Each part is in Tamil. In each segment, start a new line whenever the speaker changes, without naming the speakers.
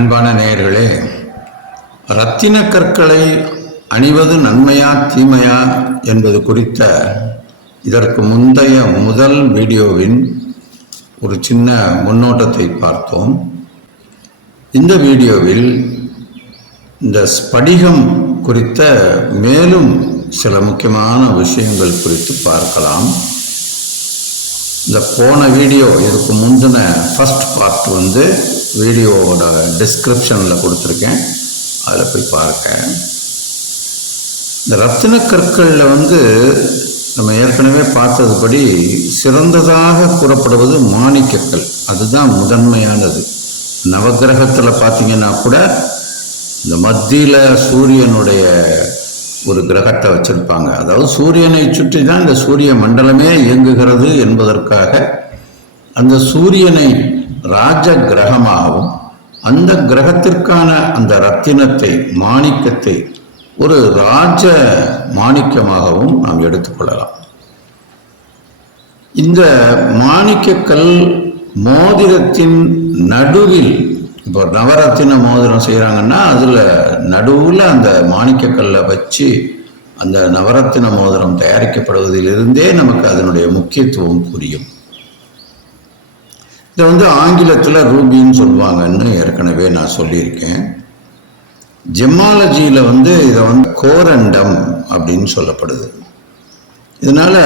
அன்பான நேயர்களே ரத்தின கற்களை அணிவது நன்மையா தீமையா என்பது குறித்த இதற்கு முந்தைய முதல் வீடியோவின் ஒரு சின்ன முன்னோட்டத்தை பார்த்தோம். இந்த வீடியோவில் இந்த ஸ்படிகம் குறித்த மேலும் சில முக்கியமான விஷயங்கள் குறித்து பார்க்கலாம். இந்த போன வீடியோ இதுக்கு முந்தின ஃபஸ்ட் பார்ட் வந்து வீடியோவோட டிஸ்கிரிப்ஷனில் கொடுத்துருக்கேன். அதில் போய் பாருங்க. இந்த ரத்தின கற்களில் வந்து நம்ம ஏற்கனவே பார்த்ததுபடி சிறந்ததாக கூறப்படுவது மாணிக்கக்கல். அதுதான் முதன்மையானது. நவகிரகத்தில் பார்த்தீங்கன்னா கூட இந்த மத்தியில் சூரியனுடைய ஒரு கிரகத்தை வச்சுருப்பாங்க. அதாவது சூரியனை சுற்றி தான் இந்த சூரிய மண்டலமே இயங்குகிறது என்பதற்காக அந்த சூரியனை ராஜ கிரகமாகவும் அந்த கிரகத்திற்கான அந்த ரத்தினத்தை மாணிக்கத்தை ஒரு ராஜ மாணிக்கமாகவும் நாம் எடுத்துக்கொள்ளலாம் இந்த மாணிக்கக்கல் மோதிரத்தின் நடுவில் இப்போ நவரத்தின மோதிரம் செய்கிறாங்கன்னா அதில் நடுவில் அந்த மாணிக்கக்கல்லை வச்சு அந்த நவரத்தின மோதிரம் தயாரிக்கப்படுவதிலிருந்தே நமக்கு அதனுடைய முக்கியத்துவம் புரியும். இதை வந்து ஆங்கிலத்தில் ரூபின்னு சொல்லுவாங்கன்னு ஏற்கனவே நான் சொல்லியிருக்கேன். ஜெம்மாலஜியில் வந்து இதை வந்து கோரண்டம் அப்படின்னு சொல்லப்படுது. இதனால்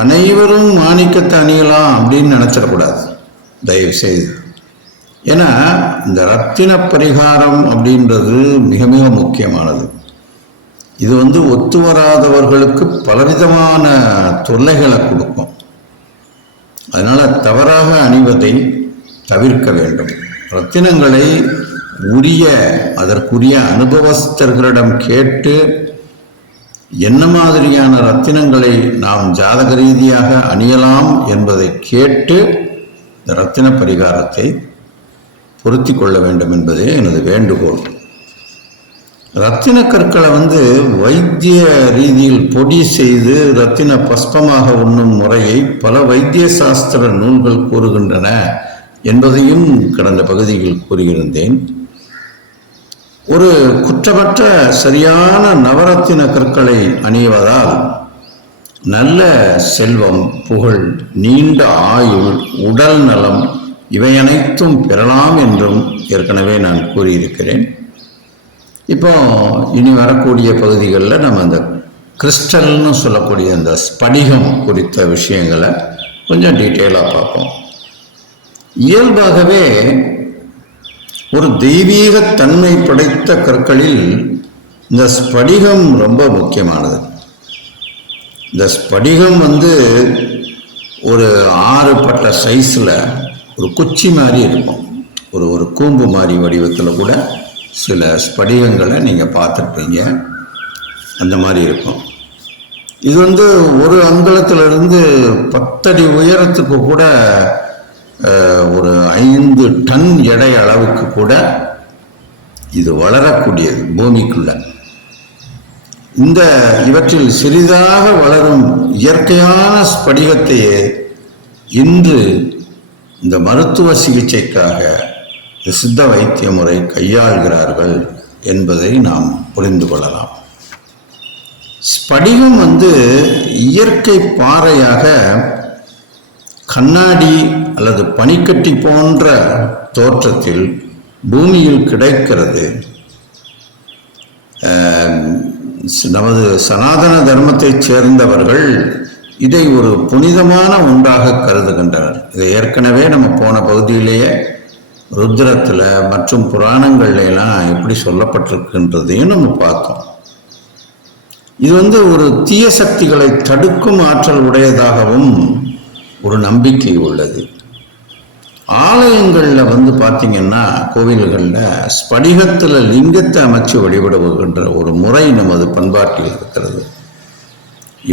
அனைவரும் மாணிக்கத்தை அணியலாம் அப்படின்னு நினச்சிடக்கூடாது. தயவு செய்து ஏன்னா இந்த ரத்தின பரிகாரம் அப்படின்றது மிக மிக முக்கியமானது. இது வந்து ஒத்து வராதவர்களுக்கு பலவிதமான தொல்லைகளை கொடுக்கும். அதனால் தவறாக அணிவதை தவிர்க்க வேண்டும். ரத்தினங்களை உரிய அதற்குரிய அனுபவஸ்தர்களிடம் கேட்டு என்ன மாதிரியான ரத்தினங்களை நாம் ஜாதக ரீதியாக அணியலாம் என்பதை கேட்டு இந்த ரத்தின பரிகாரத்தை பொருத்தி கொள்ள வேண்டும் என்பதே எனது வேண்டுகோள். ரத்தின கற்களை வந்து வைத்திய ரீதியில் பொடி செய்து ரத்தின பஸ்பமாக உண்ணும் முறையை பல வைத்திய சாஸ்திர நூல்கள் கூறுகின்றன என்பதையும் கடந்த பகுதியில் கூறியிருந்தேன். ஒரு குற்றமற்ற சரியான நவரத்தின கற்களை அணிவதால் நல்ல செல்வம் புகழ் நீண்ட ஆயுள் உடல் நலம் இவை அனைத்தும் பெறலாம் என்றும் ஏற்கனவே நான் கூறியிருக்கிறேன். இப்போ இனி வரக்கூடிய பகுதிகளில் நம்ம அந்த கிறிஸ்டல்னு சொல்லக்கூடிய அந்த ஸ்படிகம் குறித்த விஷயங்களை கொஞ்சம் டீட்டெயிலாக பார்ப்போம். இயல்பாகவே ஒரு தெய்வீக தன்மை படைத்த கற்களில் இந்த ஸ்படிகம் ரொம்ப முக்கியமானது. இந்த ஸ்படிகம் வந்து ஒரு ஆறு பட்ட சைஸில் ஒரு குச்சி மாதிரி இருக்கும். ஒரு ஒரு கூம்பு மாதிரி வடிவத்தில் கூட சில ஸ்படிகங்களை நீங்கள் பார்த்துருப்பீங்க. அந்த மாதிரி இருக்கும். இது வந்து ஒரு அங்குலத்திலிருந்து பத்தடி உயரத்துக்கு கூட ஒரு ஐந்து டன் எடை அளவுக்கு கூட இது வளரக்கூடியது பூமிக்குள்ள. இந்த இவற்றில் சிறிதாக வளரும் இயற்கையான ஸ்படிகத்தையே இன்று இந்த மருத்துவ சிகிச்சைக்காக சித்த வைத்திய முறை கையாள்கிறார்கள் என்பதை நாம் புரிந்து கொள்ளலாம். ஸ்படிகம் வந்து இயற்கை பாறையாக கண்ணாடி அல்லது பனிக்கட்டி போன்ற தோற்றத்தில் பூமியில் கிடைக்கிறது. நமது சனாதன தர்மத்தைச் சேர்ந்தவர்கள் இதை ஒரு புனிதமான ஒன்றாக கருதுகின்றனர். இதை ஏற்கனவே நம்ம போன பகுதியிலேயே ருத்ரத்தில் மற்றும் புராணங்கள்லாம் எப்படி சொல்லப்பட்டிருக்குன்றதையும் நம்ம பார்த்தோம். இது வந்து ஒரு தீய சக்திகளை தடுக்கும் ஆற்றல் உடையதாகவும் ஒரு நம்பிக்கை உள்ளது. ஆலயங்களில் வந்து பார்த்தீங்கன்னா கோவில்களில் ஸ்படிகத்தில் லிங்கத்தை அமைச்சு வழிபடுவதுன்ற ஒரு முறை நமது பண்பாட்டில் இருக்கிறது.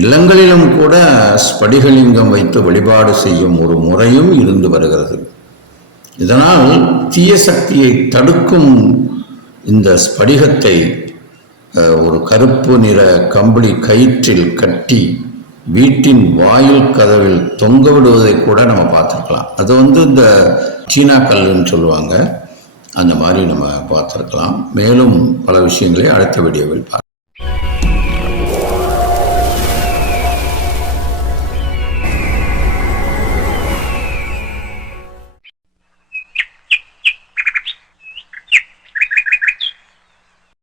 இல்லங்களிலும் கூட ஸ்படிகலிங்கம் வைத்து வழிபாடு செய்யும் ஒரு முறையும் இருந்து வருகிறது. இதனால் தீய சக்தியை தடுக்கும் இந்த ஸ்படிகத்தை ஒரு கருப்பு நிற கம்பளி கயிற்றில் கட்டி வீட்டின் வாயில் கதவில் தொங்க விடுவதை கூட நம்ம பார்த்துருக்கலாம். அது வந்து இந்த சீனா கல்லுன்னு சொல்லுவாங்க. அந்த மாதிரி நம்ம பார்த்துருக்கலாம். மேலும் பல விஷயங்களை அடுத்த வீடியோவில் பார்க்கலாம்.